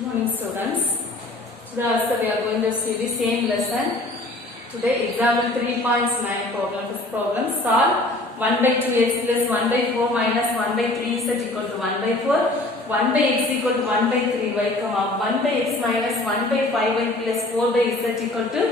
Morning students. Today also we are going to see the same lesson. Today example 3.9 problem. First problem solve 1 by 2x plus 1 by 4 minus 1 by 3 is equal to 1 by 4. 1 by x equal to 1 by 3y, 1 by x minus 1 by 5y plus 4 by z equal to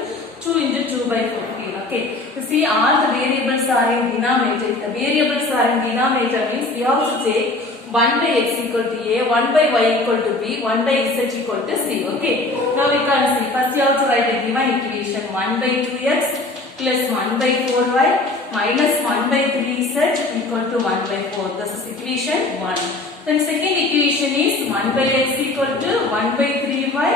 2 into 2 by 15. Okay. You see all the variables are in denominator. If the variables are in denominator means we have to take 1 by x equal to a, 1 by y equal to b, 1 by z equal to c. Okay. Now we can see. First you have to write a given equation. 1 by 2x plus 1 by 4y minus 1 by 3z equal to 1 by 4. This is equation 1. Then second equation is 1 by x equal to 1 by 3y.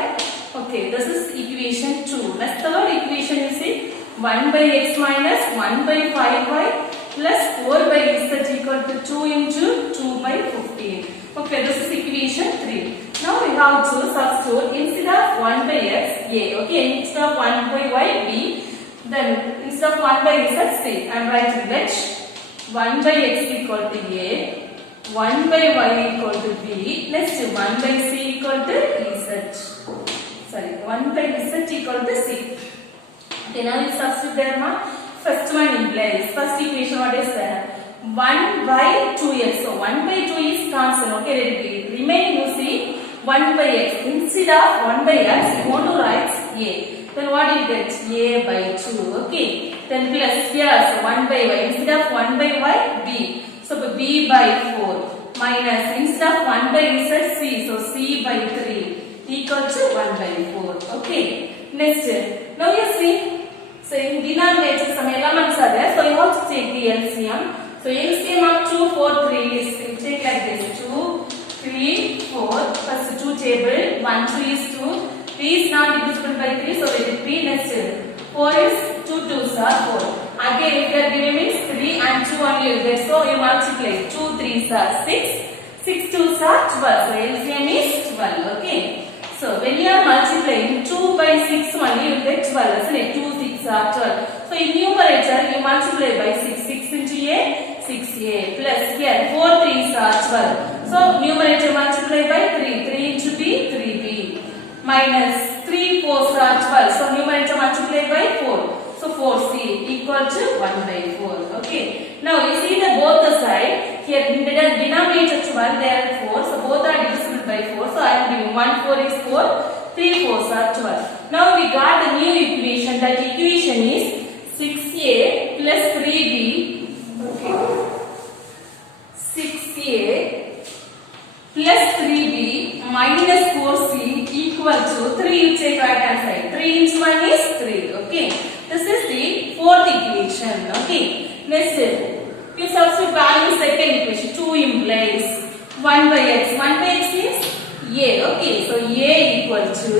Okay. This is equation 2. Next third equation you see 1 by x minus 1 by 5y plus 4 by z equal to 2 into 2 by 15. Okay, this is equation 3. Now we have to substitute instead of 1 by x, a. Okay, instead of 1 by y, b. Then instead of 1 by z, c. I am writing that 1 by x equal to a, 1 by y equal to b. Next 1 by c equal to z. Sorry, 1 by z equal to c. Okay, now you substitute there, ma. First one implies, first equation what is that? 1 by 2x. So 1 by 2 is constant. Okay, let it be. Remaining you see 1 by x. Instead of 1 by x, you want to write a. Then what you get? A by 2. Okay. Then plus here, so 1 by y. Instead of 1 by y, b. So b by 4. Minus, instead of 1 by z, c. So c by 3 equal to 1 by 4. Okay. Next, now you see. So in denominator some elements are there. So you have to take the LCM. So LCM of 2, 4, 3 is take like this. 2, 3, 4. First 2 table. 1, 2 is 2. 3 is not divisible by 3. So let it be. Next 4 is 2 2s are 4. Again if you are giving means 3 and 2 only you get. So you multiply. 2 3s are 6. 6 2s are 12. So LCM is 12. Okay. So when you are multiplying 2 by 6 only you get 12. Isn't it? 2 6 are 12. So in numerator you multiply by 6. 6 into a, 6a plus here 4 3s are 12. So numerator multiply by 3. 3 into b, 3b minus 3 4s are 12. So numerator multiply by 4. So 4c equal to 1 by 4. Okay. Now you see that both the side here in the denominator 12 there are 4. So both are divisible by 4. So I am giving 1 4 is 4. 3 4s are 12. Now we got the new equation. That equation is 6a plus 3b. Okay. 6a plus 3b minus 4c equal to 3. You take right hand side. 3 into 1 is 3. Okay. This is the fourth equation. Okay. Next, you substitute value second equation. 2 implies 1 by x. 1 by x is a. Okay. So a equal to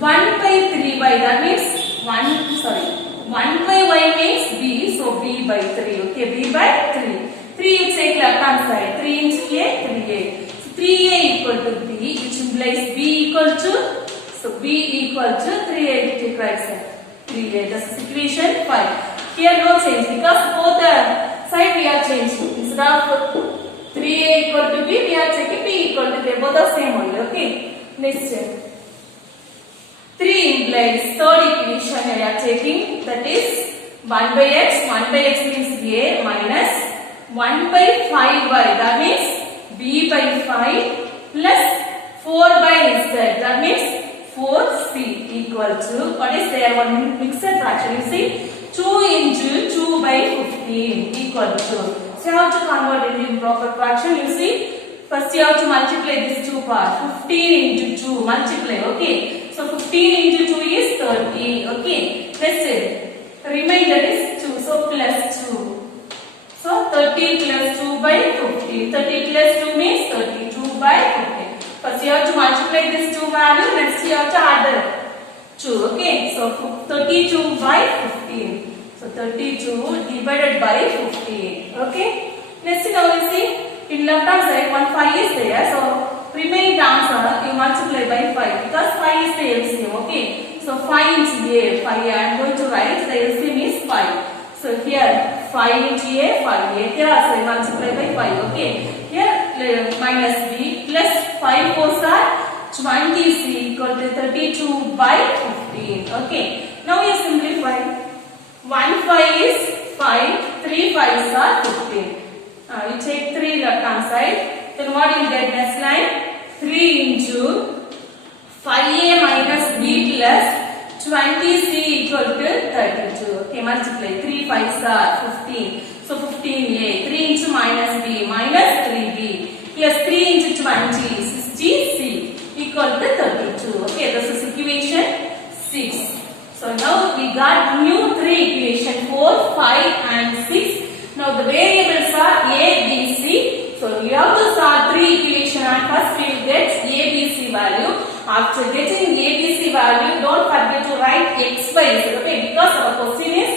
1 by 3 by. That means 1 by y means b. So b by 3. Okay. B by 3. 3 you take left hand side. 3 into a, 3a. So 3a equal to b, which implies b equal to. So b equal to 3a. You take right side. 3a. This is equation 5. Here no change because both the side we are changing. Instead of 3a equal to b, we are taking b equal to a. Both are same only. Okay. Next. 3 implies third equation we are taking. That is 1 by x. 1 by x means a minus 1 by 5y. That means b by 5 plus 4 by z. That means 4c equal to, what is there? One mixed fraction. You see, 2 into 2 by 15 equal to. So you have to convert it in proper fraction. You see, first you have to multiply this 2 part. 15 into 2 multiply. Okay. So 15 into 2 is 30. Okay. Next, remainder is 2. So plus 2. So 30 plus 2 by 15. 30 plus 2 means 32 by 15. First you have to multiply this 2 value. Next you have to add 2. Okay. So 32 by 15. So 32 divided by 15. Okay. Next now you see in left hand side 1 5 is there. So remaining answer you multiply by 5 because 5 is the LCM. Okay. So 5 into a 5. I am going to write the LCM is 5. So here 5 into a 5a. Here also I multiply by 5. Okay. Here minus b plus 5 4s are 20c equal to 32 by 15. Okay. Now you simplify. 1 5 is 5, 3 5s are 15. You take 3 left hand side. Then what you get next line? 3 into 5a minus b plus 20c equal to 32. Okay, multiply. 3 5s are 15. So 15a. 3 into minus b minus 3b plus 3 into 20 60c equal to 32. Okay, this is equation 6. So now we got new 3 equation 4, 5 and 6. Now the variables are a, b, c. So we have to solve 3 equation and first we will get a, b, c value. After getting a, b, c value, don't forget to write x, y, z. Okay, because our question is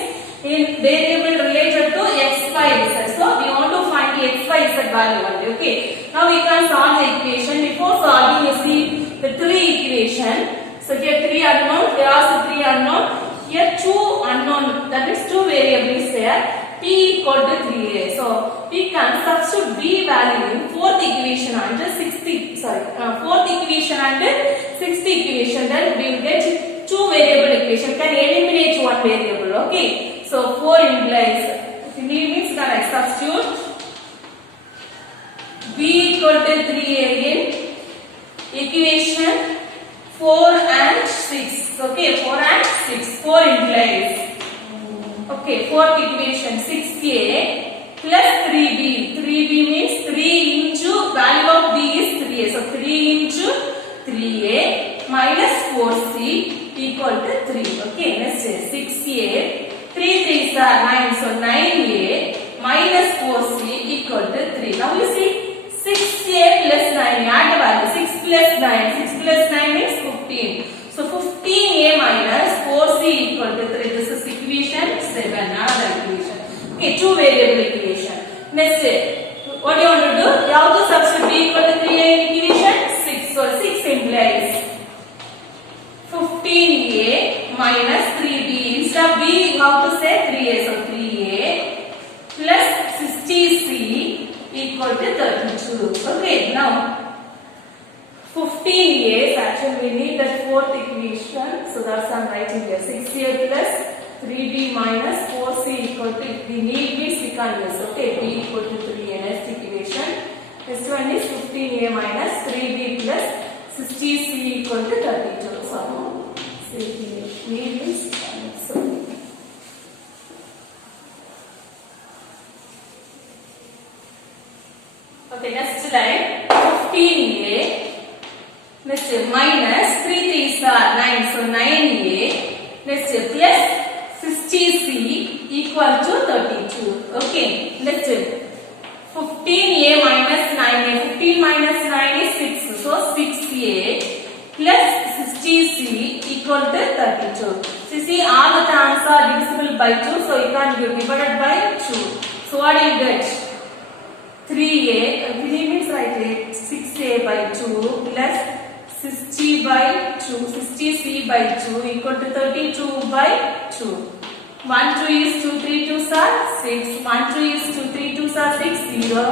in variable related to x, y, z. So we want to find the x, y, z value only. Okay. Now we can solve the equation. Before solving, you see the 3 equation. So here 3 unknown, there are also 3 unknown. Here 2 unknown, that is 2 variables there. P equal to 3a. So we can substitute b value in 4th equation and 4th equation and 6th equation. Then we will get 2 variable equation. Can eliminate 1 variable. Okay. So 4 implies. If you need means can I substitute b equal to 3a in equation 4 and 6. Okay, 4 and 6. 4 implies. Okay, 4th equation 6a plus 3b. 3b means 3 into value of b is 3a. So 3 into 3a minus 4c equal to 3. Okay, next is 6a. 3 3s are 9. So 9a minus 4c equal to 3. Now you see 6a plus 9. Add the value. 6 plus 9. 6 plus 9 is 15. So 15a minus 4c equal to 3. This is equation 7. Another equation. Okay, 2 variable equation. Next, what do you want to do? You have to substitute b equal to 3a in equation 6. So 6 implies 15a minus 3b. Instead of b, you have to say 3a. So 3a plus 60c equal to 32. Okay, now 15a, actually we need that 4th equation. So that's I'm writing here. 6a plus 3b minus 4c equal to, if we need means we can use. Okay, b equal to 3a. Next equation. This one is 15a minus 3b plus 60c equal to 32. So if we need means so. Okay, next line 15a. Next minus 3 3s are 9. So 9a. Next plus 60c equal to 32. Okay. Next 15a minus 9a. 15 minus 9 is 6. So 6a plus 60c equal to 32. So you see all the terms are divisible by 2. So you can divide by 2. So what do you get? 3a. We means write it 6a by 2 plus 60 by 2, 60c by 2 equal to 32 by 2. 1 2 is 2, 3 2s are 6. 1 2 is 2, 3 2s are 6, 0.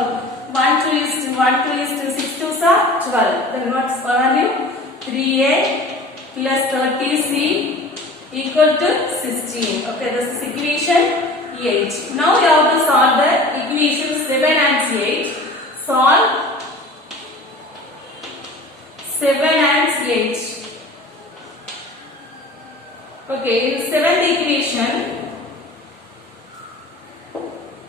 1 2 is 2, 1 2 is 2, 6 2s are 12. Then what's value? 3a plus 30c equal to 16. Okay, this is equation 8. Now you have to solve the equation 7 and 8. Solve 7 and 8. Okay, in 7th equation,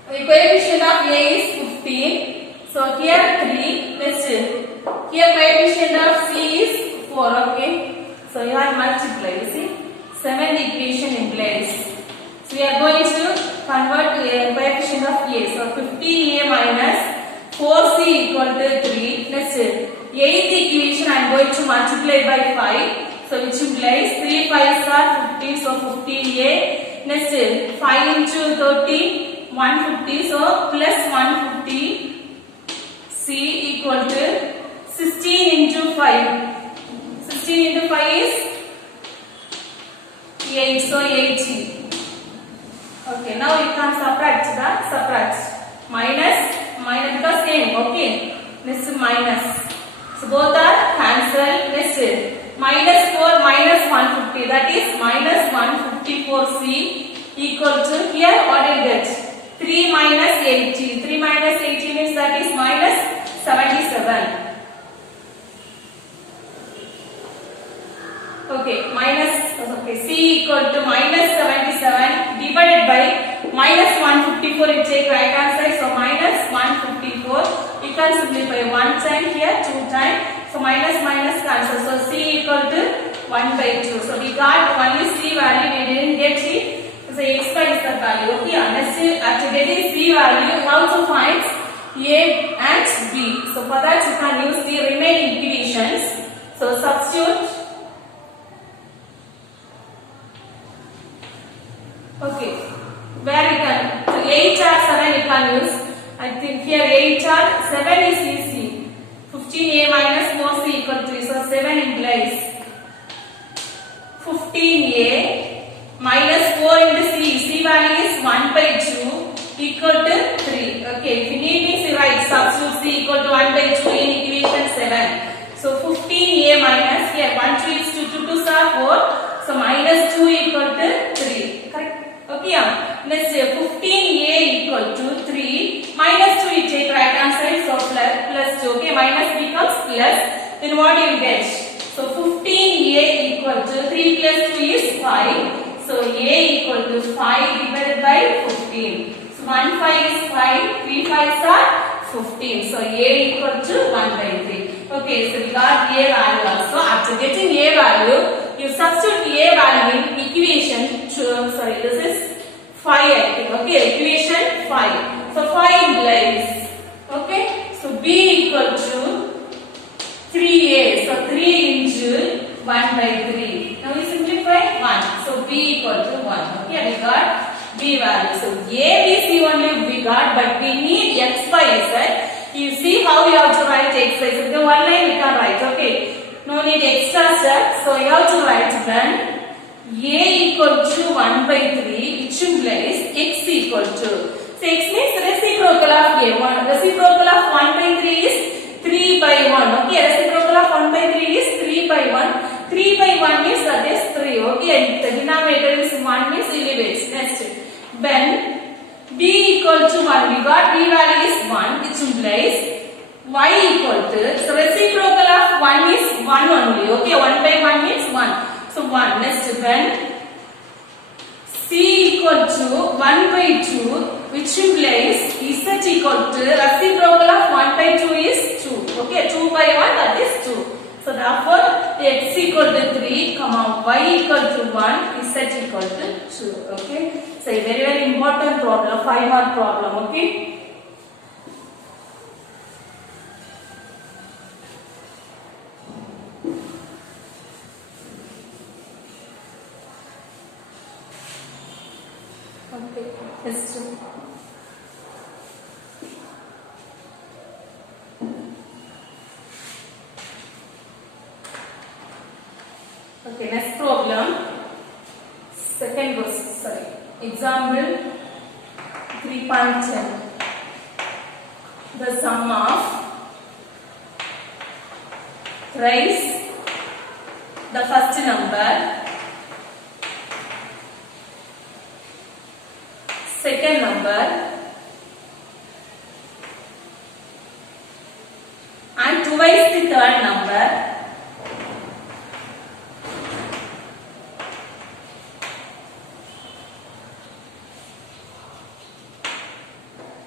the coefficient of a is 15. So here 3. Next, here coefficient of c is 4. Okay, so you have multiply. You see, 7th equation in place. So we are going to convert a coefficient of a. So 15a minus 4c equal to 3. Next, 8th equation I am going to multiply by 5. So which implies 3 5s are 50. So 15a. Next 5 into 30, 150. So plus 150 c equal to 16 into 5. 16 into 5 is 8. So 80. Okay, now you can subtract minus because same. Okay, this is minus. So both are cancel. Next minus 4 minus 150, that is minus 154c equal to, here what do you get? 3 minus 80. 3 minus 80 means that is minus 77. Okay, C equal to minus 77 divided by minus 154. You take right hand side, so minus 154. You can simplify 1 time here, 2 times. So minus minus cancel. So C equal to 1 by 2. So we got only C value, we didn't get C. So X is the value. Okay, after getting C value, you have to find A and B. So for that you can use the remaining equations. So substitute. Okay, where you can, so 8 or 7 you can use. I think here 8 or 7 is easy. 15a minus 4c equal to 3. So 7 implies 15a minus 4 into c. C value is 1 by 2 equal to 3. Okay, if you need this, write substitute c equal to 1 by 2 in equation 7. So 15a minus, here 1 2 is 2, 2 2 are 4. So minus 2 equal to 3. Correct? Okay, let's say 15a equal to 3 minus 2 you take right hand side, so plus 2. Okay, minus becomes plus. Then what do you get? So 15a equal to 3 plus 2 is 5. So a equal to 5 divided by 15. So 1 5 is 5, 3 5s are 15. So a equal to 1 by 3. Okay, so we got a value also. After getting a value, you substitute a value in equation. This is 5 I think. Okay, equation 5. So 5 implies. Okay, so b equal to 3a. So 3 into 1 by 3. Now we simplify 1. So b equal to 1. Okay, we got b value. So a, b, c only we got, but we need x, y, z. You see how you have to write x, y. So the one line we can write. Okay, no need extra step. So you have to write then a equal to 1 by 3, which implies x equal to. So x means reciprocal of a. Reciprocal of 1 by 3 is 3 by 1. Okay, reciprocal of 1 by 3 is 3 by 1. 3 by 1 means that is 3. Okay, and the denominator is 1 means elevates. Next, when b equal to 1, we got b value is 1, which implies y equal to. So reciprocal of 1 is 1 only. Okay, 1 by 1 means 1. So 1. Next, when c equal to 1 by 2, which implies z equal to reciprocal of 1 by 2 is 2. Okay, 2 by 1, that is 2. So therefore x equal to 3, y equal to 1, z equal to 2. Okay, so a very very important problem, 5-mark problem. Okay. Okay, let's do. Okay, next problem. Second question, sorry. Example 3.10. The sum of raise the first number, second number, and twice the third number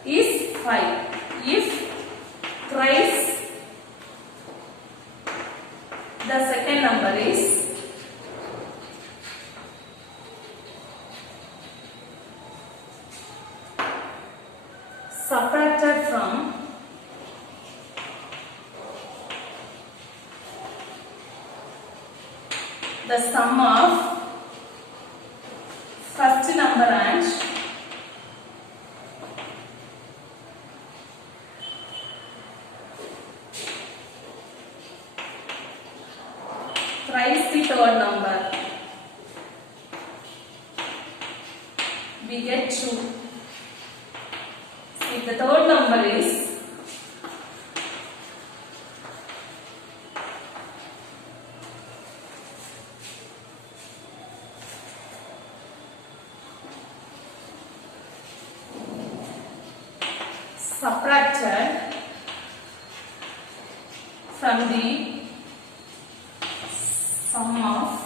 is 5. If thrice the second number is subtracted from the sum of first number and thrice the third number, we get 2. See, the third number is subtracted from the sum of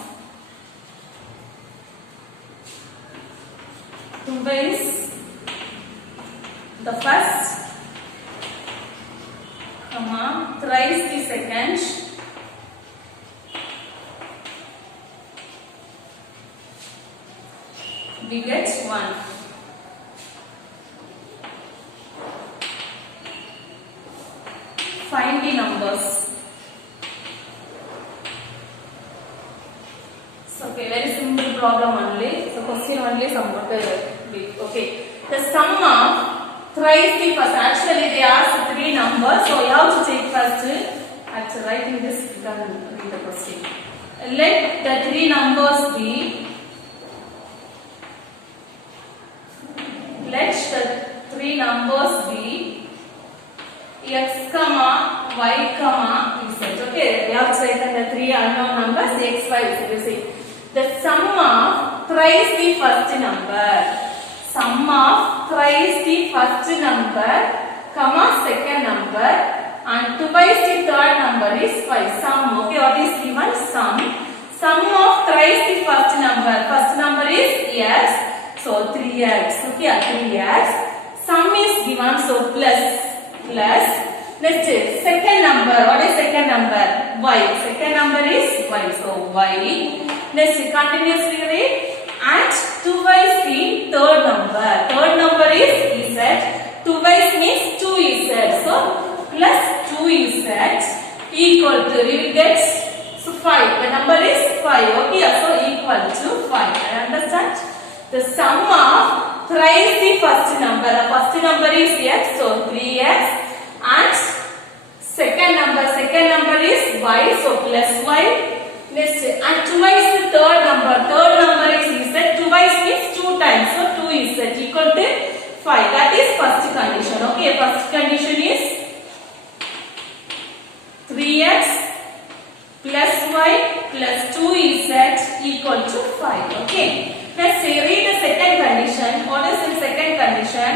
twice the first, thrice the second, we get 1. Find the numbers. So, okay, very simple problem only. So, question only sum. Okay, the sum of thrice the first. Actually, they asked 3 numbers. So, you have to take first. After writing this, you can read the question. Let the 3 numbers be. Let the 3 numbers be x, y, z. Okay, we have taken the 3 unknown numbers x, y, z. You see, the sum of thrice the first number. Sum of thrice the first number, second number, and twice the third number is 5. Sum. Okay, what is given? Sum. Sum of thrice the first number. First number is x. So 3x. Okay, 3x. Sum is given. So plus. Next is second number. What is second number? Y. Second number is y. So y. Next, continuously read. And twice the third number. Third number is z. Twice means 2z. So plus 2z equal to, we will get so 5. The number is 5. Okay, so equal to 5. I understand. The sum of thrice the first number. The first number is x. So 3x. And second number is y. So plus y. Next, and twice the third number. Third number is z. Twice means 2 times. So 2z equal to 5. That is first condition. Okay, first condition is 3x plus y plus 2z equal to 5. Okay. Let's say read the second condition. What is the second condition?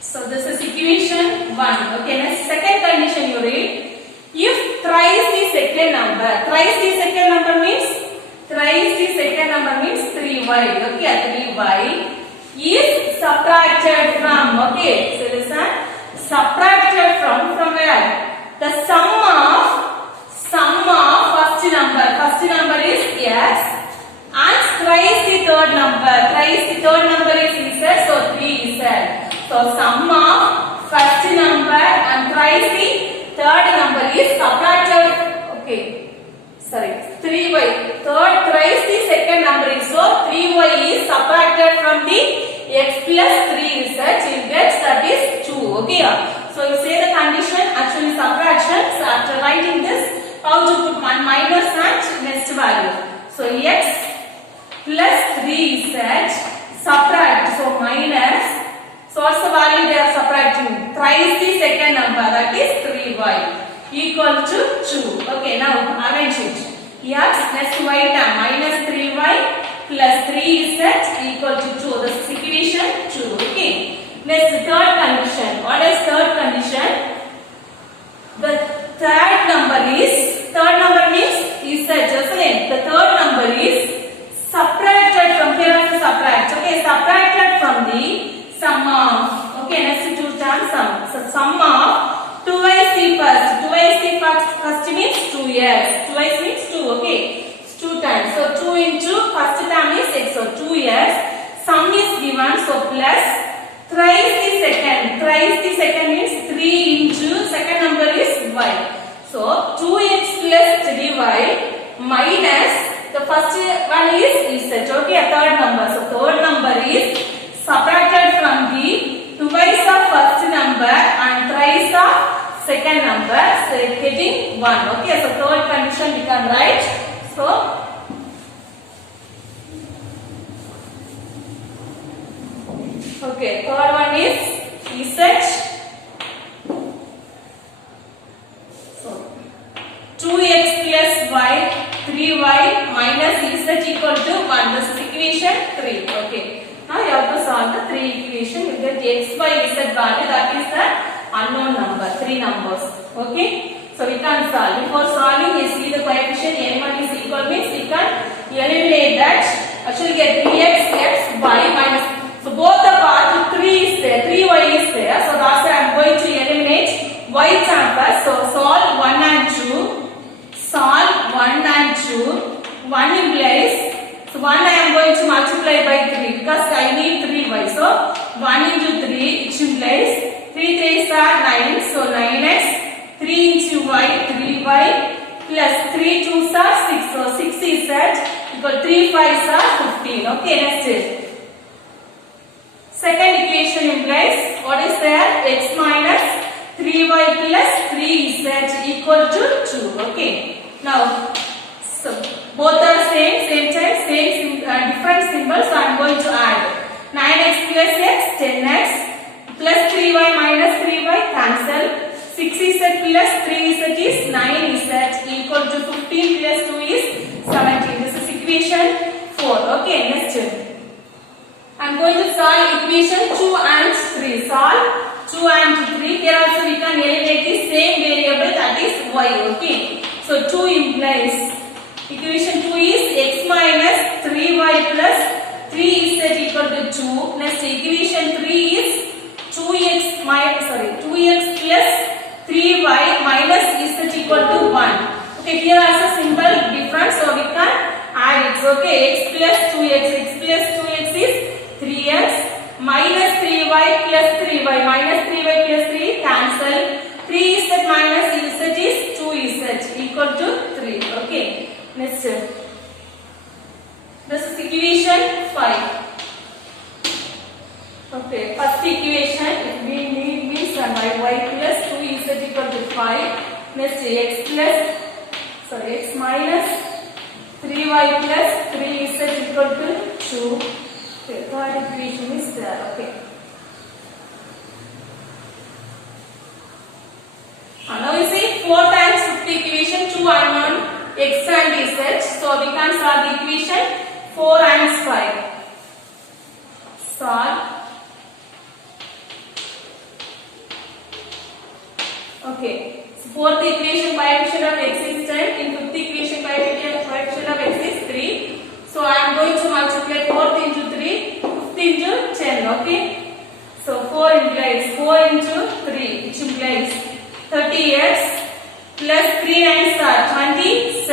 So this is equation 1. Okay, next second condition you read. If thrice the second number. Thrice the second number means 3y. Okay, 3y is subtracted from. Okay, so listen. Subtracted from where? The sum of first number. First number is x. And thrice the third number. Thrice the third number is z. So 3z. So sum of first number and thrice the third number is subtracted. Okay, sorry, 3y. Third thrice the second number is, so 3y is subtracted from the x plus 3z. You get that is 2. Okay, so you say the condition, actually subtraction. So after writing this, how to put one minus and next value. So x plus 3z subtract. So minus. So what's the value they are subtracting? Thrice the second number, that is 3y equal to 2. Okay, now arrange it. X next y term minus 3y plus 3z equal to 2. This is equation 2. Okay. Next third condition. What is third condition? The third number means z, isn't it? The third number is subtracted from, here also subtract. Okay, subtracted from the sum of, okay, next two terms sum. So sum of twice the first. Twice the first means 2x. Twice means 2. Okay, it's 2 times. So 2 into first term is x. So 2x. Sum is given. So plus thrice the second. Thrice the second means 3 into second number is y. So 2x plus 3y minus the first one is z. Okay, a third number. So third number is subtracted from the twice of first number and thrice of second number. So getting 1. Okay, so third condition we can write. So okay, third one is z. So 2x plus y, 3y minus z equal to 1. This is equation 3. Okay. Now you have to solve the three equation. You get x, y, z value, that is the unknown number, three numbers. Okay. So we can solve. Before solving, you see the coefficient n1 is equal means we can eliminate that. Actually get 3x, x, y minus. So both the part 3 is there, 3y is there. So that's why I am going to eliminate y term first. So solve 1 and 2. Solve 1 and 2. 1 implies, so 1 I am going to multiply by 3 because I need 3y. So 1 into 3 which implies 3 3s are 9. So 9x, 3 into y, 3y plus 3 2s are 6. So 6 is that equal 3 5s are 15. Okay, next is. Second equation implies what is there? X minus 3y plus 3z equal to 2. Okay. Now, so both are same time, different symbols. So I am going to add 9x plus x, 10x plus 3y minus 3y cancel. 6z plus 3z is 9z equal to 15 plus 2 is 17. This is equation 4. Okay, next. I am going to solve equation 2 and 3. Solve 2 and 3. Here also we can eliminate the same variable, that is y. Okay. So 2 implies equation 2 is x minus 3y plus 3z equal to 2. Next equation 3 is 2x plus 3y minus z equal to 1. Okay, here also simple difference, so we can add it. Okay, x plus 2x, x plus 2x is 3x minus 3y plus 3y minus 3y plus 3 cancel. 3z minus z is 2z equal to 3. Okay, next. This is equation 5. Okay, first equation we need means y plus 2z equal to 5. Next x minus 3y plus 3z equal to 2. Okay, third equation is there. Okay. Now you see 4 times 50 equation 2 unknown x and z. So we can solve the equation 4 and 5. Solve. Okay. So fourth equation coefficient of x is 10. In fifth equation coefficient of x is 3. So I am going to multiply 4th into 3, 5th into 10. Okay. So 4 implies 4 into 3, which implies 30x plus 3 9s are 27.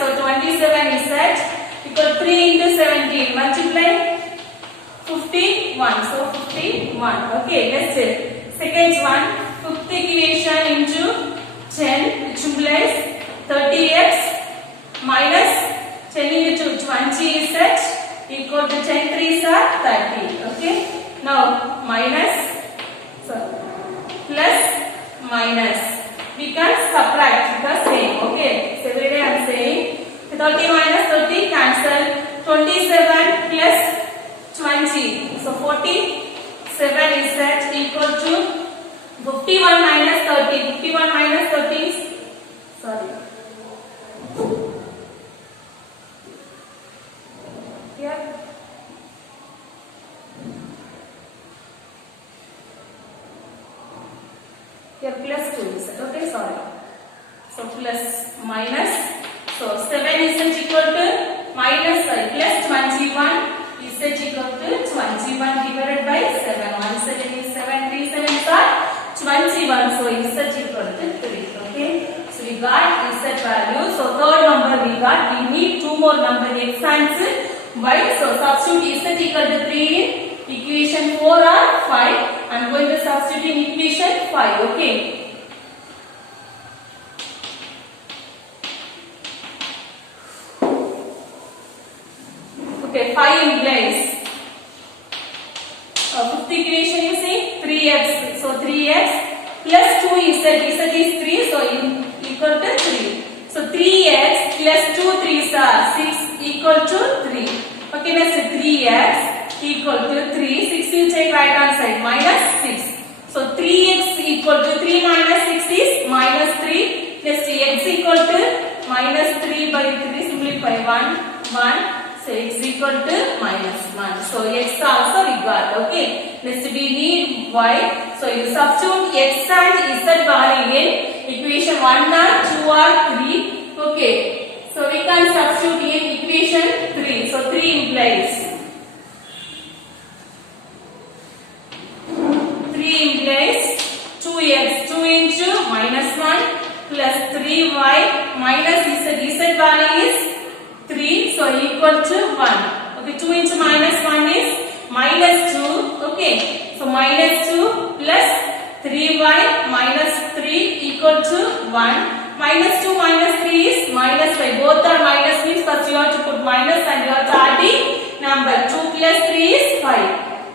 So 27 is that equal 3 into 17. Multiply 51. So 51. Okay, let's say second one, 5th equation into 10, which implies 30x minus 10 into 20 is that equal to 10 3s are 30. Okay. Now plus minus. We can subtract the same. Okay. So every day I am saying 30 minus 30 cancel. 27 plus 20. So 47 is that equal to 51 minus 30. 51 minus 30 is here. Here plus 2 is it? Okay, sorry. So plus minus. So 7 is equal to minus plus 21 is equal to 21 divided by 7. 1 7 is 7, 3 7s are 21. So is equal to 3. Okay. So we got z value. So third number we got. We need two more number x and y. So substitute z equal to 3 in equation 4 or 5. I am going to substitute in equation 5. Okay. Okay, 5 implies fifth equation you see 3x. So 3x plus 2 z is 3. So equal to 3. So 3x plus 2 3s are 6 equal to 3. Okay, next 3x equal to 3. 6 you take right hand side minus 6. So 3x equal to 3 minus 6 is minus 3. Next x equal to minus 3 by 3. Simplify 1 1. So So x equal to -1. So x also we got. Okay. Next we need y. So you substitute x and z value in equation 1 or 2 or 3. Okay. So we can substitute in equation 3. So 3 implies 2x, 2 into -1 plus 3y minus z value is 3, so equal to 1. Okay, 2 into -1 is -2. Okay, so -2 plus 3y minus 3 equal to 1. -2 minus 3 is -5. Both are minus means first you have to put minus and you have to add the number. 2 plus 3 is 5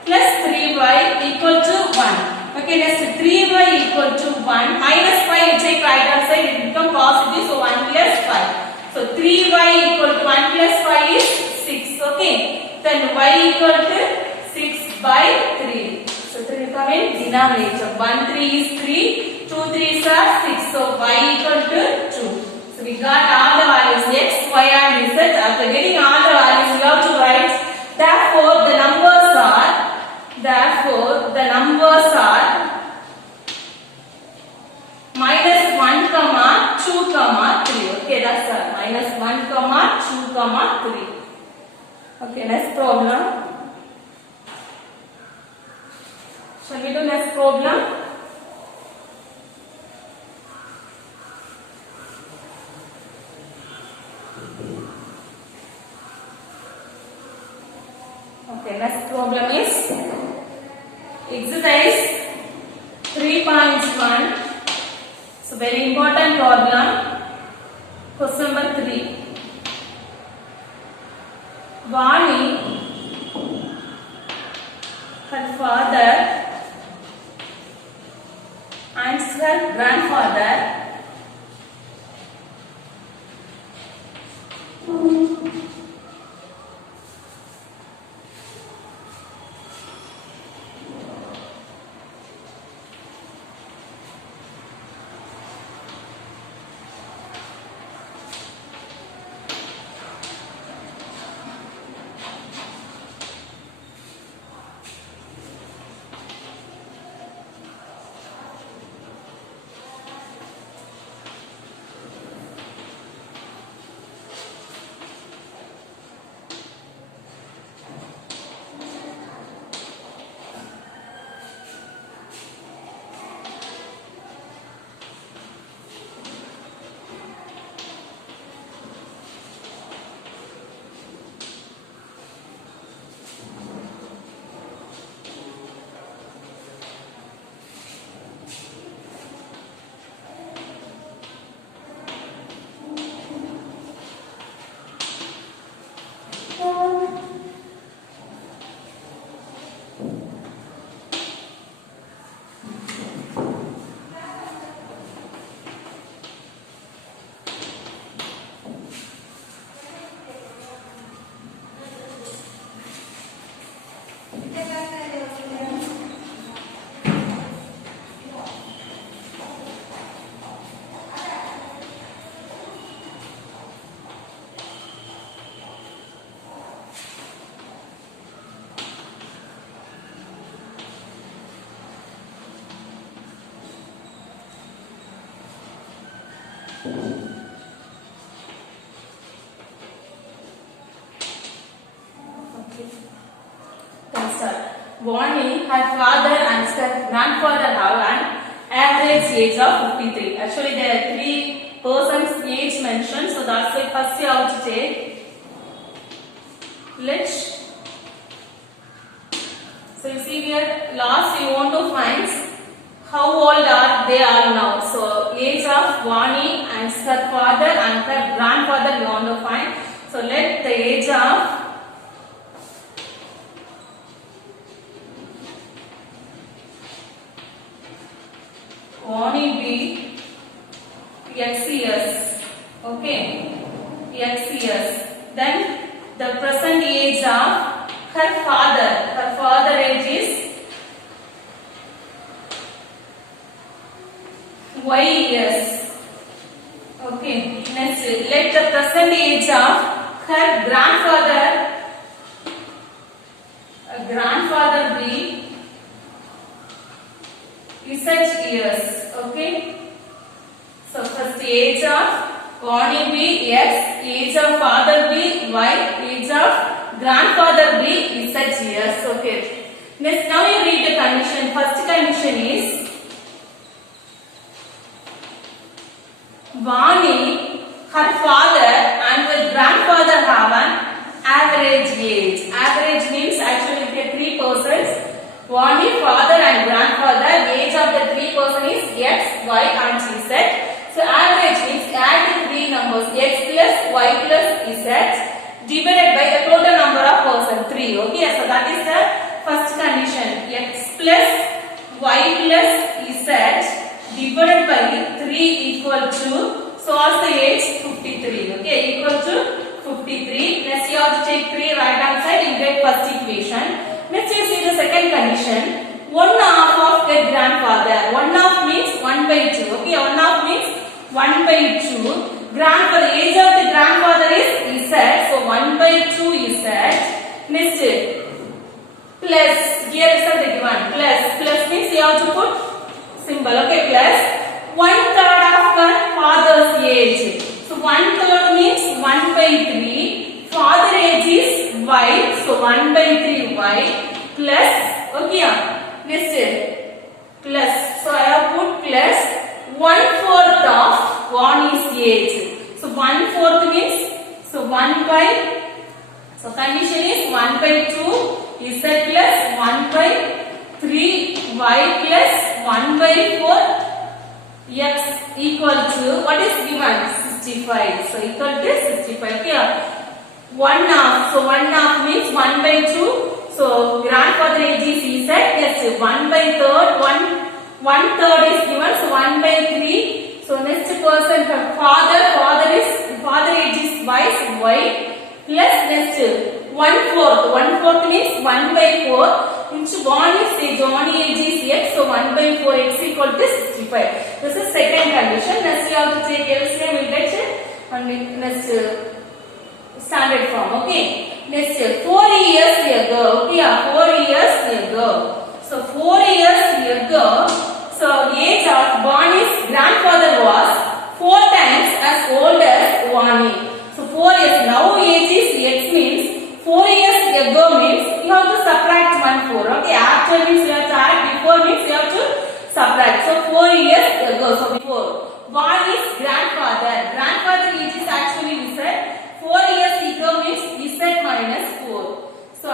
plus 3y equal to 1. Okay, next 3y equal to 1 minus 5 you take right hand side, it become positive, so 1 plus 5. So 3y equal to 1 plus 5 is 6. Okay, then y equal to 6 by 3. So 3 come in denominator. 1 3 is 3, 2 3s are 6. So y equal to 2. So we got all the values x, y and z. After getting all the values you have to write. Therefore the numbers are -1, 2, 3. Okay, that's all. -1, 2, 3. Okay, next problem. Shall we do next problem? Okay, next problem is exercise 3.1. So very important problem. Question number 3. Vani, her father and her grandfather Vani, her father and her grandfather have an average age of 53. Actually, there are 3 persons' age mentioned, so that's why first you have to take. So you see here, last you want to find how old are they all now. So age of Vani and her father and her grandfather you want to find. So let the age of Vani be x years. Okay, x years. Then the present age of her father. Her father age is y years. Okay. Next, let the present age of her grandfather grandfather be Z years. Okay. So first age of Vani be X, age of father be Y, age of grandfather be Z years. Okay. Next, now you read the condition. First condition is Vani, her father and her grandfather have an average age. Average means actually there are three persons. Vani, father and grandfather. Age of the three persons is X, Y and Z. So average means add the three numbers X plus Y plus Z divided by the total number of persons 3. Okay, so that is the first condition. X plus Y plus Z divided by 3 equal to, so what's the age? 53. Okay, equal to 53. Next you have to take 3 right hand side, you get first equation. Next you see the second condition. 1 half of the grandfather. 1 half means 1 by 2. Okay, 1 half means 1 by 2. Grandfather, age of the grandfather is Z. So 1 by 2 is Z. Next plus, here is the given. Plus means you have to put symbol. Okay, plus 1/3 of the father's age. So 1/3 means 1 by 3. Father age is Y. So 1 by 3 Y plus. Okay, next plus. So I have put plus 1/4 of Vani's age. So 1/4 means, so 1 by, so condition is 1 by 2 Z plus 1 by 3 Y plus 1 by 4 X equal to, what is given? 65. So equal to 65. Okay. 1 half. So 1 half means 1 by 2. So grandfather age is Z. Yes. 1 by 3rd. 1/3 is given. So 1 by 3. So next person, father age is Y. So Y plus next 1/4. 1/4 means 1 by 4 into Vani's age. Vani age is X. So 1 by 4 X equal to 65. This is second condition. Next you have to take LCM. We'll get it. Next standard form. Okay. Next 4 years ago. Okay. 4 years ago. So 4 years ago. So age of Vani's grandfather was 4 times as old as Vani. So 4 years. Now age is X means 4 years ago means you have to subtract 1/4. Okay. After means you have to add. Before means you have to subtract. So 4 years ago. So before Vani's grandfather. Grandfather age is actually Z. 4 years ago means Z minus 4. So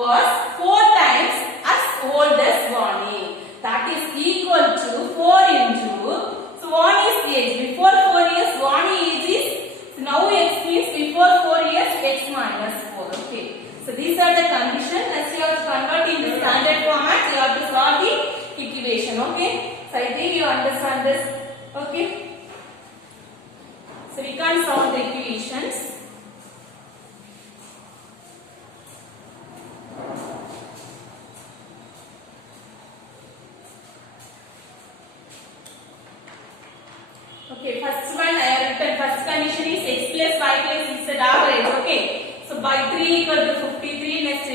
was 4 times as old as Vani. That is equal to 4 into, so Vani's age. Before 4 years Vani age is, so now X means before 4 years X minus 4. Okay. So these are the conditions. As you have to convert in the standard format, you have to solve the equation. Okay. So I think you understand this. Okay. So we can solve the equations. Okay, first one I have written. First condition is X plus Y plus Z average. Okay. So by 3 equal to 53. Next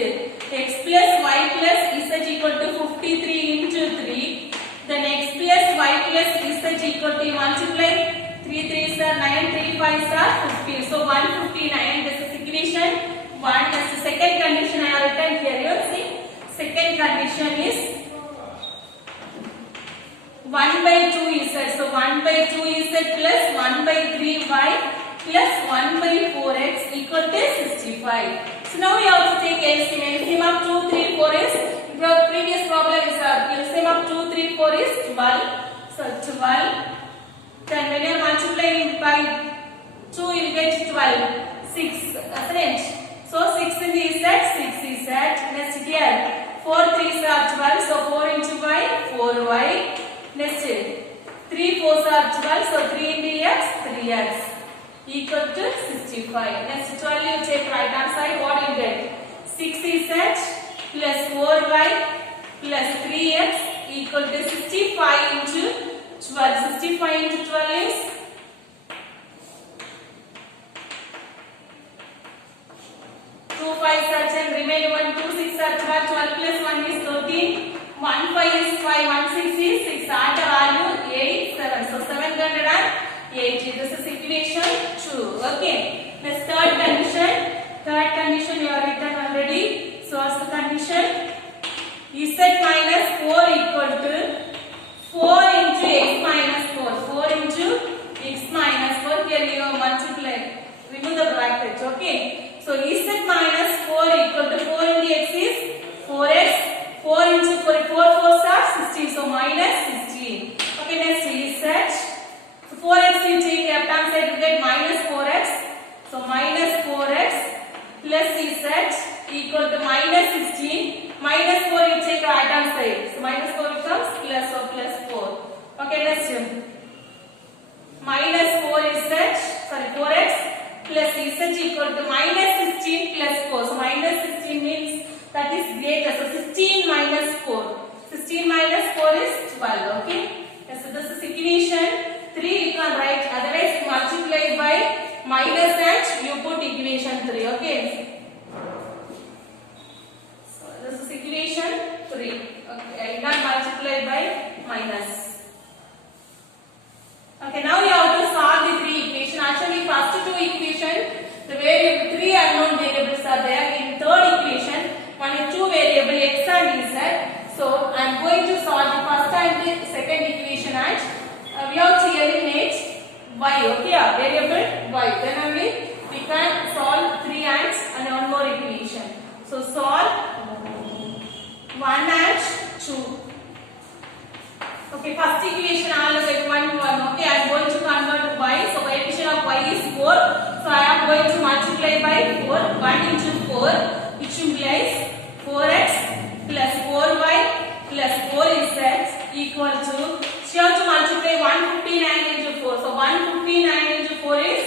X plus Y plus Z equal to 53 into 3. Then X plus Y plus Z equal to, multiply 3 3s are 9, 3 5s are 15. So 159. This is equation 1. That's the second condition I have written here. You see, second condition is 1 by 2 Z. So 1 by 2 Z plus 1 by 3 Y plus 1 by 4X equal to 65. So now we have to take LCM. LCM of 2, 3, 4 is, the previous problem is LCM of 2, 3, 4 is 12. So 12. Then when you multiply by 2, you will get 12. 6, isn't it? So 6 in the Z, 6 is Z. Next here, 4 3s are 12. So 4 into Y, 4Y. Next 3 4s are 12. So 3 into X, 3X equal to 65. Next 12 you take right hand side. What you get? 6 is Z plus 4Y plus 3X equal to 65 into 12. 65 into 12 is 2 5 such and remain 1 2 6 5 is 5, 1 6 is 6. Add the value 8, 7. So 780. This is equation 2. Okay. Next third condition. Third condition you have written already. So what's the condition? Z minus 4 equal to 4 into x minus 4. 4 into x minus 4. Here you multiply. Remove the brackets. Okay. So Z minus 4 equal to 4 into x is 4x. 4 into 4, 4 4s are 16. So minus 16. Okay, next Z. So 4x you take left hand side, you get minus 4x. So minus 4x plus Z equal to minus 16. Minus 4 you take right hand side. So minus 4 becomes plus, so plus 4. Okay, next one. Minus 4x plus Z equal to minus 16 plus 4. So minus 16 means that is greater. So 16 minus 4. 16 minus 4 is 12. Okay. Yes, so this is equation 3 you can write. Otherwise you multiply by minus and you put equation 3. Okay. So this is equation 3. Okay. I can multiply by minus. Okay. Now you have to solve the three equation. Actually first two equation the variable three unknown variables are there. In third equation one is two variable x and z. So I am going to solve the first and the second equation and we have to eliminate y. Okay, variable y. Then only we can solve 3 and one more equation. So solve 1 and 2. Okay, first equation I will get 1 1. Okay, I am going to convert to y. So coefficient of y is 4. So I am going to multiply by 4. 1 into 4, which implies 4x plus 4y plus 4z equal to, so you have to multiply 159 into 4. So 159 into 4 is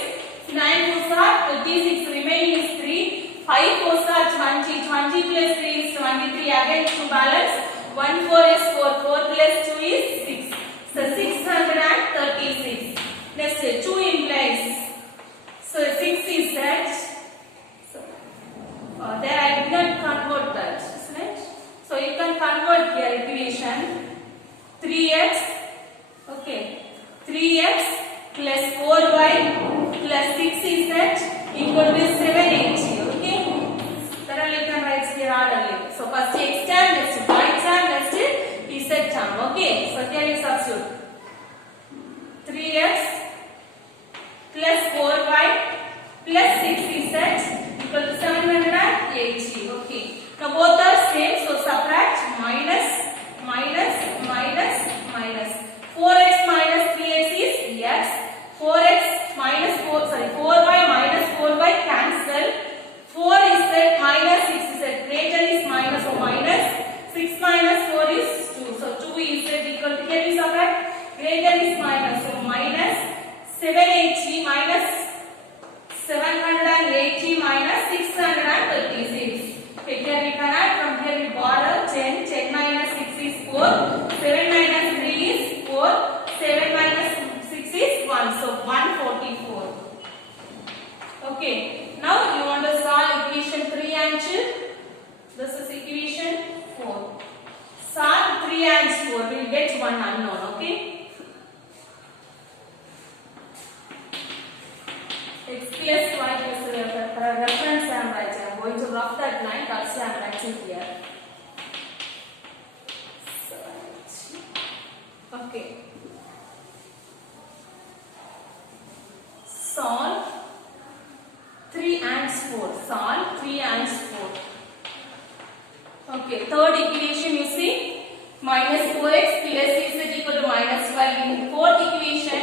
9 4s are 36, remaining is 3. 5 4s are 20. 20 plus 3 is 23. Again to balance 1 4 is 4. 4 plus 2 is 6. So 636. Next 2 implies, so 6 is that. So there I did not convert that, isn't it? So you can convert here equation 3x. Okay, 3x plus 4y plus 6z equal to 780. Okay, then you can write here orderly. So first x term, next y term, next z term. Okay, so here you substitute 3x plus 4y plus 6z equal to 780. Okay, now both are same, so subtract minus minus minus minus. 4x minus 3x is x. 4x minus 4y minus 4y cancel. 4z minus 6z, greater is minus, so minus. 6 minus 4 is 2, so 2z equal to, here we subtract, greater is minus, so minus 780 minus 780 minus 636. Okay, here we can add, from here we borrow 10. 10 minus 6 is 4. 7 minus 3 is 4. 7 minus 6 is 1. So 144. Okay, now you want to solve equation 3 and 2. This is equation 4. Solve 3 and 4. We will get one unknown. Okay. X plus y plus reference I am writing. I am going to rough that line. That's why I am writing here. Okay. Solve 3 and 4. Solve 3 and 4. Okay. Third equation you see minus 4x plus z equal to minus 12. In fourth equation,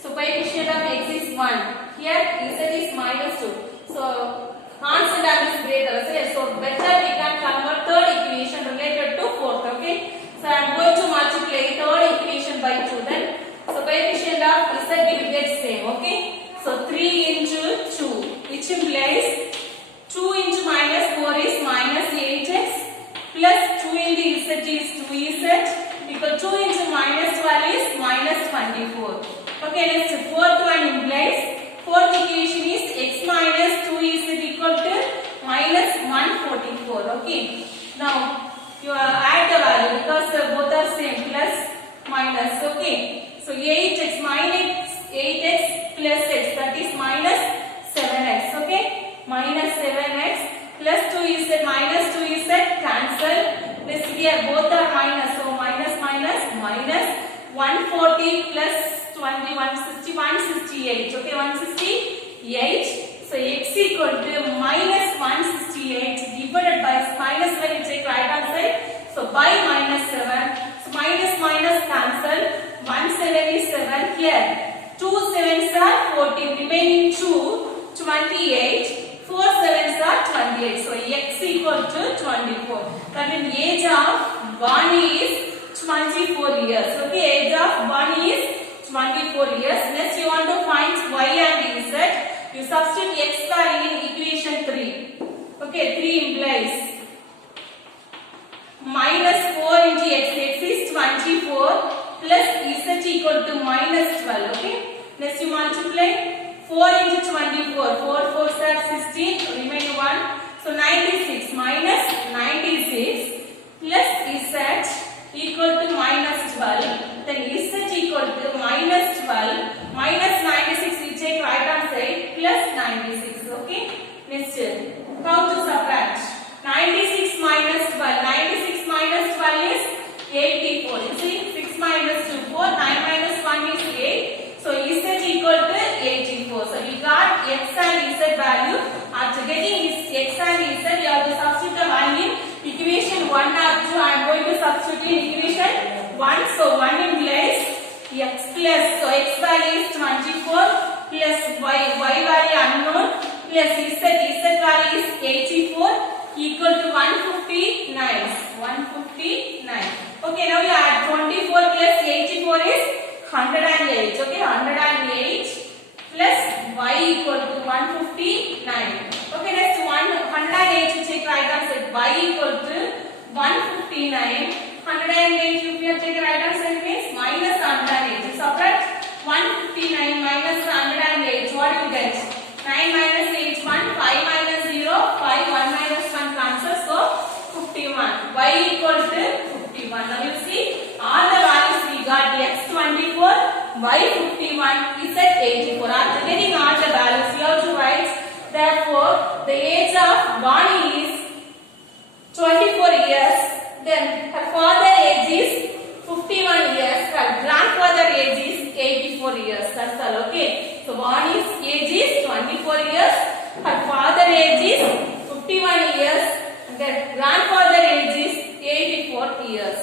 so coefficient of x is 1. Here z is minus 2. So constant term is greater. So better we can convert third equation related to fourth. Okay. So I am going to multiply third equation by 2. Then so coefficient of z will get same. Okay. So 3 into 2, which implies 2 into minus 4 is minus 8x plus 2 into z is 2z equal 2 into minus 12 is minus 24. Okay. Next fourth one implies. Fourth equation is x minus 2 is equal to minus 144. Okay. Now you add the value because both are same, plus minus. Okay, so 8x minus 8x plus x, that is minus 7x. Okay, minus 7x plus 2z minus 2z cancel. This here both are minus, so minus minus minus 140 plus 20 160 168. Okay, 168. So x equal to minus 168 divided by minus when you take right hand side. So by minus 7. So minus minus cancel. 1 7 is 7 here. 2 sevens are 14. Remaining 2 28. 4 sevens are 28. So x equal to 24. That means age of one is 24 years. Okay, age of one is 24 years. Next you want to find y and z. You substitute x value in equation 3. Okay, 3 implies minus 4 into x. X is 24 plus z equal to minus 12. Okay. Next you multiply 4 into 24. 4 4s are 16. Remain 1. So 96 minus 96 plus z equal to minus 12. Then z equal to minus 12 minus 96. We take right hand side plus 96. Okay. Next how to subtract? 96 minus 12. 96 minus 12 is 84. You see 6 minus 2 4. 9 minus 1 is 8. So z equal to 84. So we got x and z value. After getting this x and z, we have to substitute the value in equation 1 or 2. I am going to substitute in equation 1. So 1 implies x plus, so x value is 24 plus y value unknown plus z value is 84 equal to 159. 159. Okay, now you add 24 plus 84 is 108. Okay, 108 plus y equal to 159. Okay, next 108 you take right hand side. Y equal to 159. 108 you take right hand side means minus 108. You subtract 159 minus 108. What do you get? 9 minus 8 1. 5 minus 0 5. 1 minus 1 cancel. So 51. Y equal to 51. Now you see all the values we got. X 24, y 51, z 84. After getting all the values, we have to write. Therefore, the age of Vani is 24 years. Then her father age is 51 years. Her grandfather age is 84 years. That's all. Okay. So Vani's age is 24 years. Her father age is 51 years. And their grandfather age is 84 years.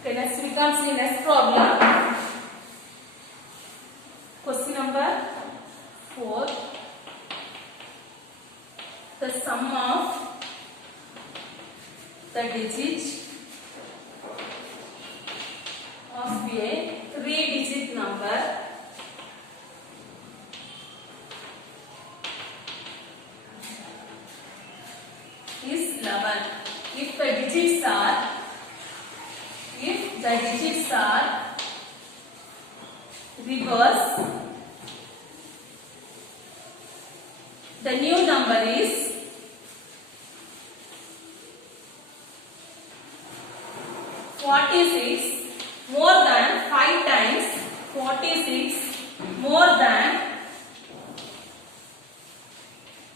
Okay, next we can see next problem. Question number 4. The sum of the digit of a 3-digit number is 11. If the digits are reverse, the new number is 46 more than 5 times 46 more than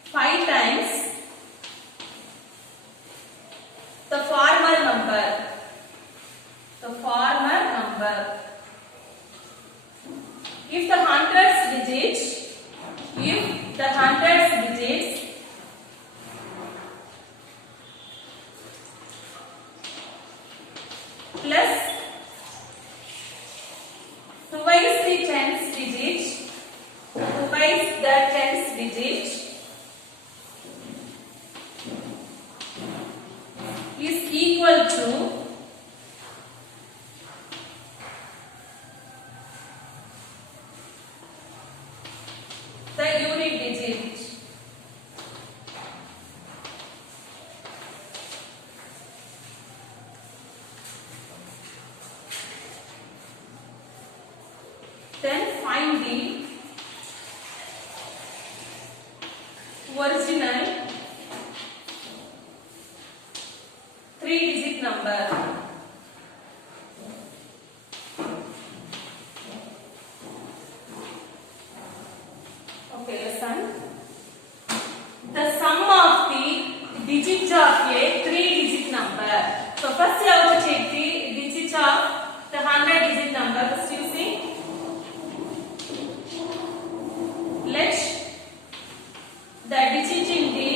5 times the former number. The former number. If the hundreds digits plus twice the tens digit, twice the tens digit is equal to the unit digit. lesson. The sum of the digits of a 3-digit number. So first you have to check the digits of the 100-digit number. First you see. Let the digit in the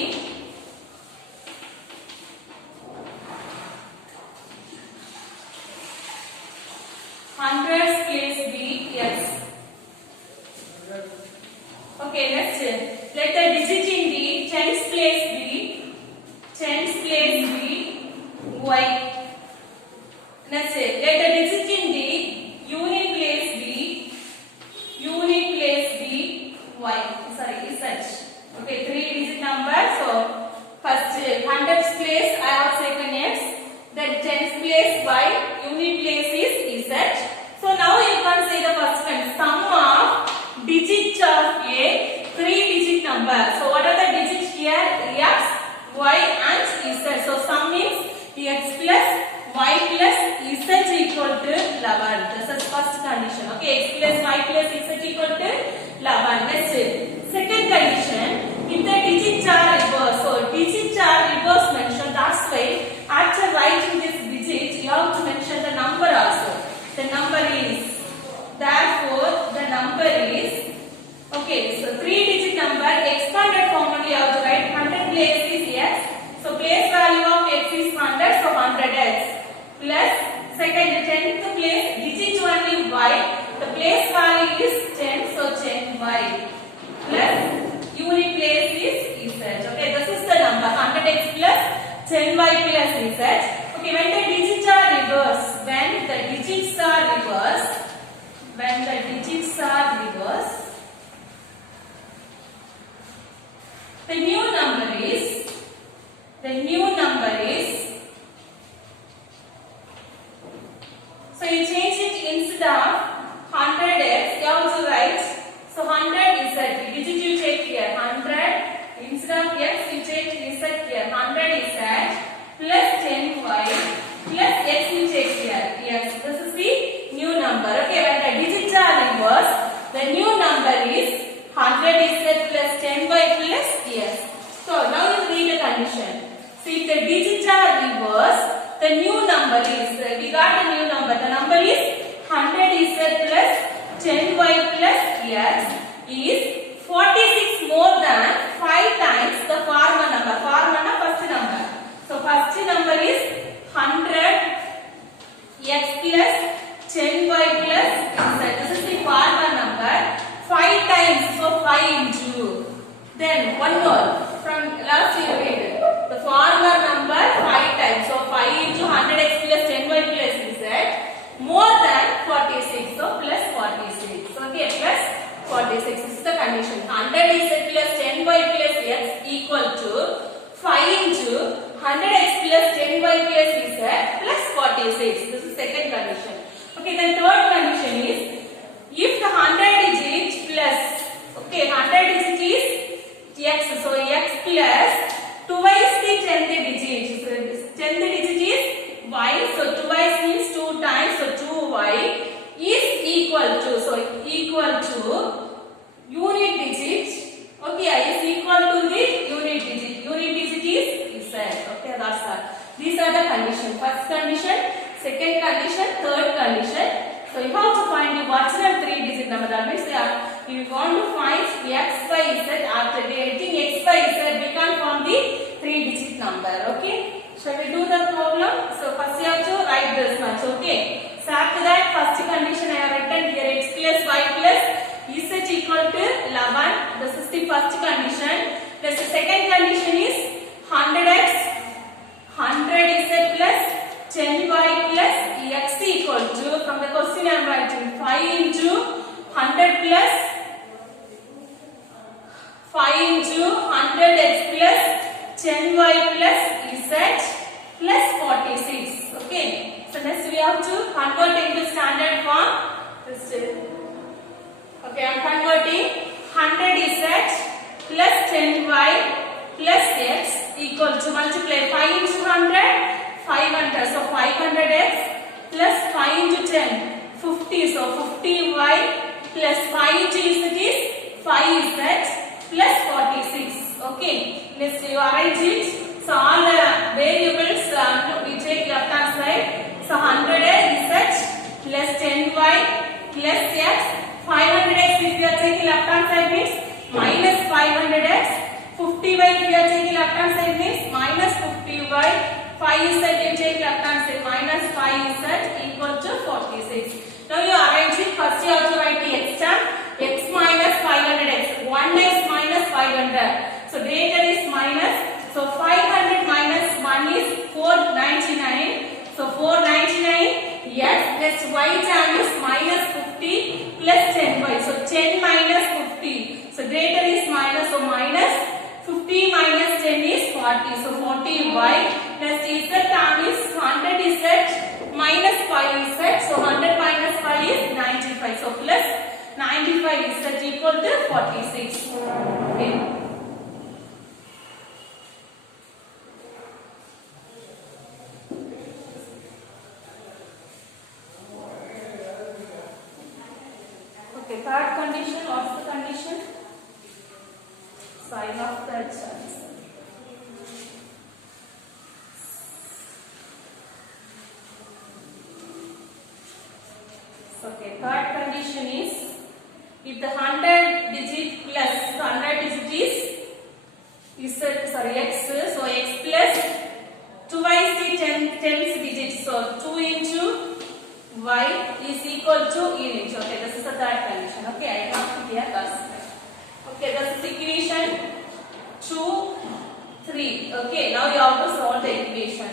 hundreds place be x. Okay, next. Let the digit in the tens place be y. Next, let the digit in the unit place be y. Sorry, z. Okay, 3-digit number. So first hundreds place I have taken x. Then tens place y. Unit place is z. So now you can say the first one. Sum of digits of a 3-digit number. So what are the digits here? X, y and z. So sum means x plus y plus z equal to 11. This is first condition. Okay, x plus y plus z equal to 11. Next, second condition. If the digits are reversed, so digits are reverse mentioned. That's why after writing this digit, you have to mention the number also. The number is. Therefore, the number is. Okay, so 3-digit number expanded form only you have to write 100 place is x. So place value of x is 100, so 100x plus second 10th place digit only y. The place value is 10, so 10y plus unit place is z. Okay, this is the number 100x plus 10y plus z. Okay, when the digits are reversed, the new number is, so you change it instead of 100x, you have to write, so 100 is that digit you take here, 100 instead of x you take z here, 100 is that plus 10y plus x you take here, yes, this is the new number. Okay, when the digits are reversed, the new number is 100 is that plus 10y plus x. So now you read the condition. See, if the digits are reversed, the new number is, we got the new number. The number is 100 is that plus 10y plus x is 46 more than 5 times the former number. Former number, first number. So first number is 100 x plus 10y plus z. This is the former number. 5 times, so 5 into. Then one more from last year we did. The former number 5 times, so 5 into 100x plus 10y plus z more than 46, so plus 46. Okay, plus 46. This is the condition. 100z plus 10y plus x equal to 5 into 100x plus 10y plus z plus 46. This is second condition. Okay, then third condition is, if the 100 digit plus, okay, 100 digit is x, so x plus twice the 10th digit. So 10th digit is y, so twice means 2 times, so 2y is equal to, so equal to unit digit. Okay, is equal to the unit digit. Unit digit is z. Okay, that's all. These are the conditions. First condition, second condition, third condition. So you have to find the original 3-digit number. That means you want to find x by z. After getting x by z, we can find the 3-digit number. Okay. Shall we do the problem? So first you have to write this much. Okay. So after that, first condition I have written here, x plus y plus z equal to 11. This is the first condition. The second condition is 100x, 100z plus 10y plus x equal to, from the question I am writing, 5 into 100 plus 5 into 100x plus 10y plus z plus 46. Okay. So next we have to convert into standard form. Okay, I am converting 100z plus 10y plus x equal to, multiply 5 into 100. 500, so 500x plus 5 into 10, 50, so 50y plus 5 into z is 5z plus Next you arrange it. So all the variables we take left hand side. So 100z plus 10y plus x. 500x if you are taking left hand side means minus 500x. 50y if you are taking left hand side means minus 50y. 5z you take left hand side minus 5z equal to 46. Now you arrange it. First you have to write the x term. X minus 500x. 1x minus 500. So greater is minus. So 500 minus 1 is 499. So 499. Yes. Next y term is minus 50 plus 10y. So 10 minus 50. So greater is minus. So minus 50 minus 10 is 40. So 40y. Next z term is 100z minus 5z. So 100 minus 5 is 95. So plus 95 is equal to 46. Okay. Okay, third condition, what's the condition? Sign of the chance. Okay, third condition is if the 100 digit plus the 100 digit is x, so x plus twice the 10th digit, so 2 into y is equal to unit. Okay, this is the third condition. Okay, I have here thus. Okay, this is equation 2, 3. Okay, now you have to solve the equation.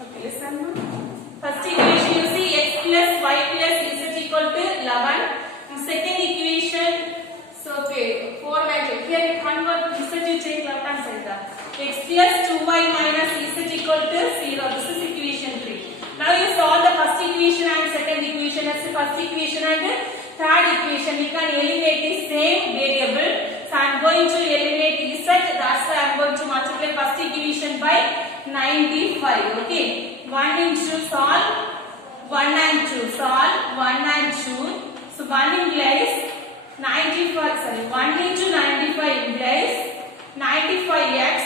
Okay, listen. First equation you see x plus y plus z equal to 11. Second equation, so okay, 4 magic. Here you convert z you take left hand side. X plus 2y minus z equal to 0. This is equation 3. Now you solve the first equation and second equation. As the first equation and third equation, we can eliminate the same variable. So I am going to eliminate z. That's why I am going to multiply first equation by 95. Okay, 1 into solve 1 and 2. Solve 1 and 2. So 1 implies 95. Sorry, 1 into 95 implies 95x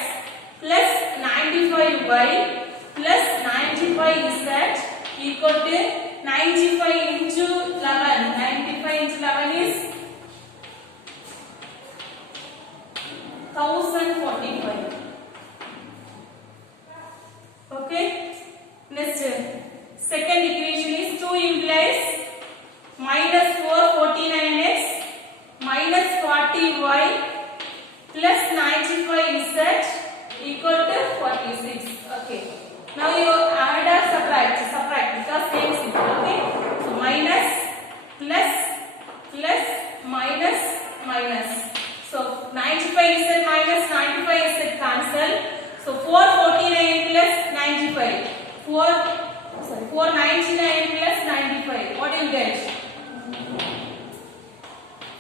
plus 95y plus 95z equal to 95 into 11. 95 into 11 is 1045. Okay. Next, second equation is 2 implies minus 449x minus 40y plus 95z equal to 46. Okay. Now you add or subtract because same symbol. Okay. So minus plus plus minus minus. So 95z minus 95z cancel. So 449 plus 95. 499 plus 95. What do you get?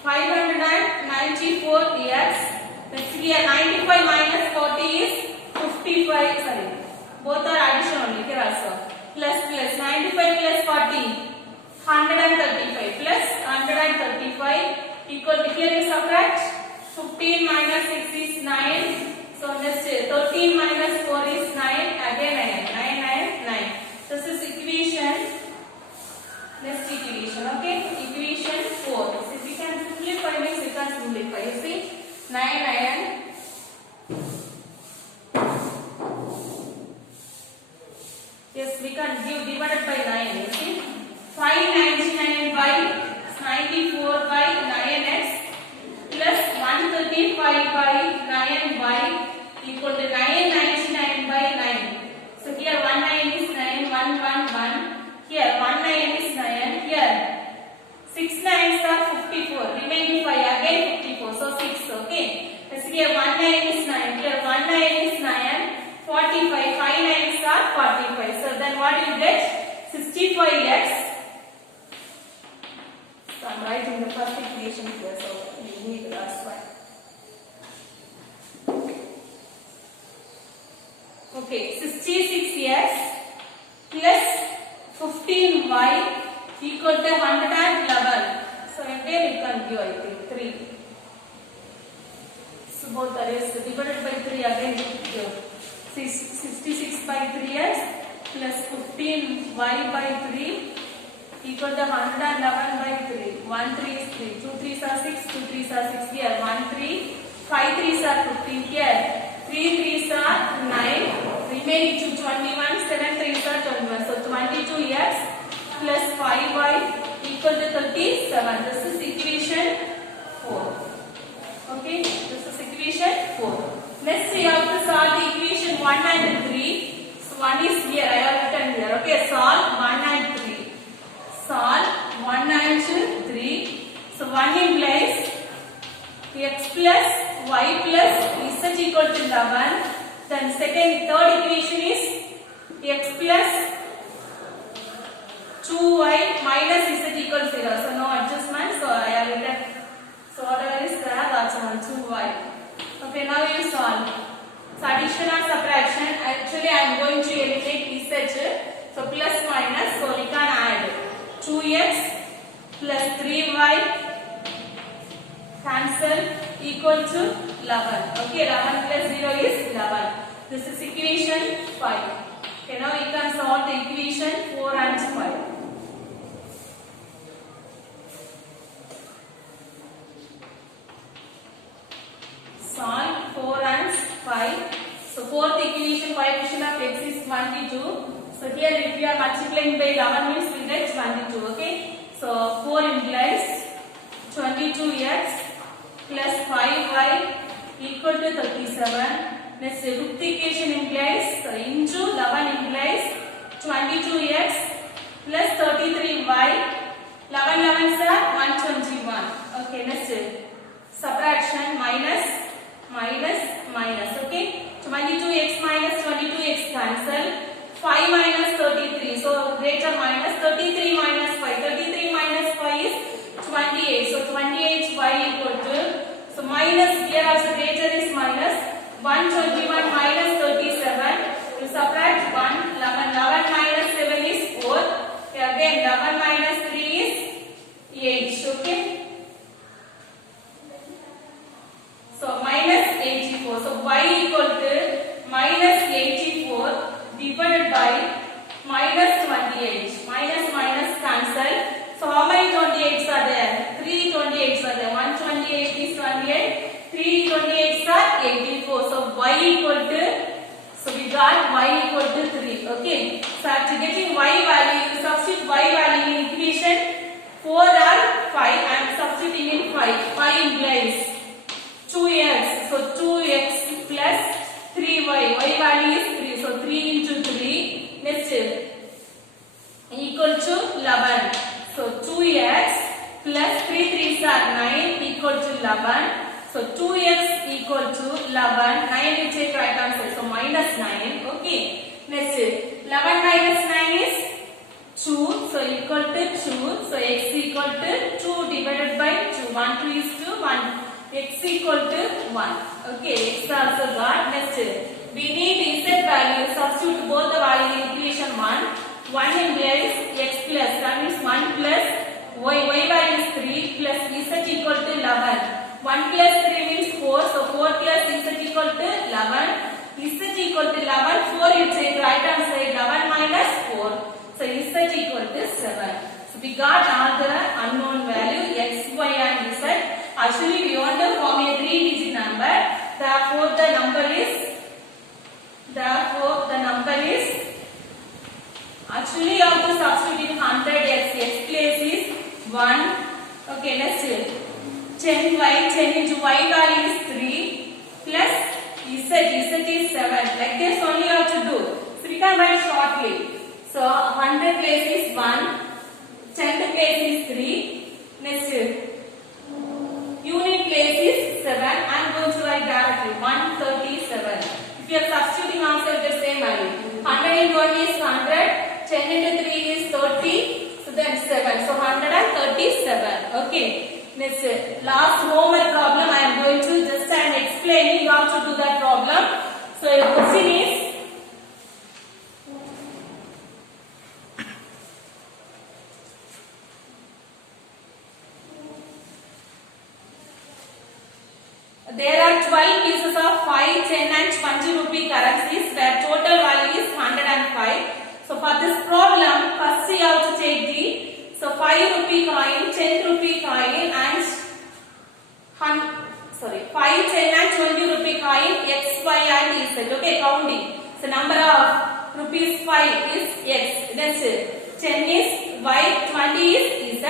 594x. Let's see here. 95 minus 40 is 55. Sorry. Both are addition only here also. Plus 95 plus 40. 135 plus 135 equal to here you subtract. 15 minus 6 is 9. So next 13 minus 4 is 9. Again 9. This is equation. Next equation. Okay. Equation 4. So if we can simplify means we can simplify. You see 9. Yes, we can give divided by 9. You see 599 by 94 by 9x plus 135 by 9y equal to 999 by 9. So here 19 is 9, 1. Here 19 is 9. Here 6 9s are 54. Remaining 5 again 54. So 6. Okay. So here 19 is 9. Here 19 is 9. 45. 5 9s are 45. So then what you get? 65x. So I am writing the first equation here. So you need the last one. Okay, 66x plus 15y equal to 111. So again it can give, I think, 3. So both are divided by 3 again give. 66 by 3s plus 15y by 3 equal to 111 by 3. 1 3 is 3. 2 3s are 6. 2 3s are 6 here. 1 3. 5 3s are 15 here. 3 3s are 9. Remaining to 21. 7 3s are 21. So 22x plus 5y equal to 37. This is equation 4. Okay, this is equation 4. Next we have to solve the equation 1 and 3. So 1 is here, I have written here. Okay, solve 1 and 3. Solve 1 and 3. So 1 implies x plus y plus z equal to 11. Then third equation is x plus 2y minus z equal to 0. So no adjustment. So I have written. So whatever is there, that's 2y. Okay, now you solve. So addition or subtraction. Actually, I am going to eliminate z. So plus minus. So we can add 2x plus 3y cancel equal to 11. Okay, 11 plus 0 is 11. This is equation 5. Okay, now we can solve the equation 4 and 5. Solve 4 and 5. So fourth equation, coefficient of x is 22. So here if you are multiplying by 11 means we get 22. Okay. So 4 implies 22x plus 5y equal to 37. Next fifth equation implies into 11 implies 22x plus 33y. 11 11s are 121. Okay. Next subtraction minus. Okay. 22x minus 22x cancel. 5 minus 33. So greater minus 33 minus 5. 33 minus 5 is 28. So 28y equal to. So minus here also greater is minus 121 minus 37. To subtract 1. 11 minus 7 is 4. Okay, again 11 minus 3 is 8. Okay. So minus 84. So y equal to minus 84 divided by minus 28. Minus cancel. So how many 28s are there? 3 28s are there. 1 28 is 28. 3 28s are 84. So y equal to. So we got y equal to 3. Okay. So after getting y value, you substitute y value in equation 4 or 5. I am substituting in 5. 5 implies 2x. So 2x plus 3y. Y value is 3. So 3 into 3. Next equal to 11. So 2x plus 3 3s are 9 equal to 11. So 2x equal to 11. 9 we take right answer. So minus 9. Okay. Next 11 minus 9 is 2. So equal to 2. So x equal to 2 divided by 2. 1 2 is 2. 1. X equal to 1. Okay, x also got. Next, we need z value. Substitute both the value in equation 1. 1 implies x plus. That means 1 plus y. Y value is 3 plus z equal to 11. 1 plus 3 means 4. So 4 plus z equal to 11. Z equal to 11. 4 you take right hand side. 11 minus 4. So z equal to 7. So we got all the unknown value x, y and z. Actually, we want to form a 3-digit number. Therefore, the number is. Actually, you have to substitute in 100x. X place is 1. Okay, next 10y. 10 into y value is 3 plus z. Z is 7. Like this only you have to do. So we can write shortly. So 100 place is 1. 10 place is 3. Next. Unit place is 7. I am going to write directly 137. If you are substituting answer the same value. 100 into 1 is 100. 10 into 3 is 30. So then 7. So 137. Okay. Next last homework problem I am going to just I am explaining how to do that problem. So the question is. there are 12 pieces of 5, 10 and 20 rupee currencies where total value is 105. So for this problem, first we have to take the 5 rupee coin, 10 rupee coin and 5, 10 and 20 rupee coin X, Y and Z. Okay, counting. So number of rupees 5 is X, next 10 is Y, 20 is Z.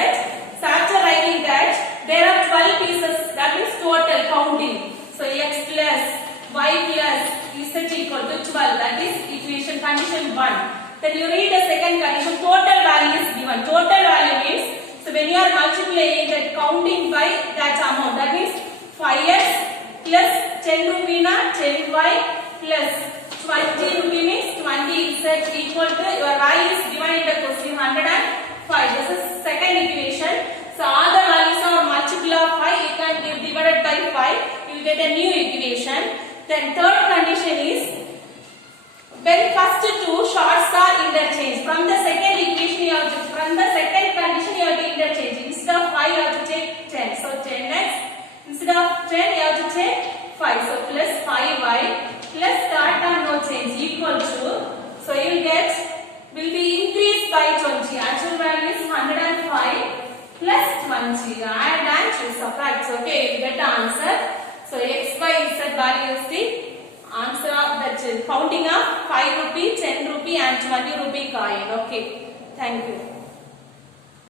So after writing that, there are 12 pieces, that means total counting. So X plus Y plus Z equal to 12, that is equation condition 1. Then you read the second condition, total value is given. Total value means, so when you are multiplying that counting by that amount, that means 5x plus 10 rupee na 10y plus 20 rupee means 20z equal to, your value is given in the question 105. This is second equation. So all the values are multiple of 5, you can give divided by 5, you will get a new equation. Then third condition is, when first two shorts are interchanged. From the second equation you have to, from the second condition you have to interchange. Instead of 5 you have to take 10. So 10x. Instead of 10 you have to take 5. So plus 5y plus third term no change equal to. So you will get, will be increased by 20. Actual value is 105 plus 20. Add and subtract. Okay, you will get the answer. So x, y, z value is the answer of that counting of 5 rupee, 10 rupee and 20 rupee coin. Okay, thank you.